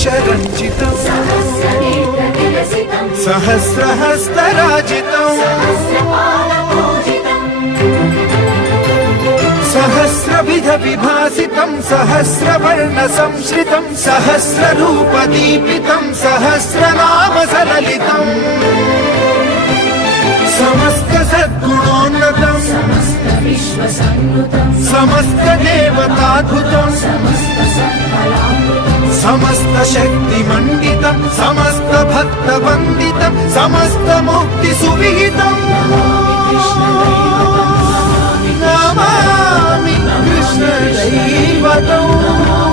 केशरञ्जितं सहस्रहस्तराजितं सहस्रविध विभासितं सहस्रवर्णसंश्रितं सहस्ररूपदीपितं सहस्रनाम सललितम् समस्त सद्गुणोन्नतं समस्त देवताद्भुतं समस्त शक्तिमण्डितं समस्त भक्तवन्दितं समस्त मुक्ति सुविहितं नमामि कृष्ण दैवतम्।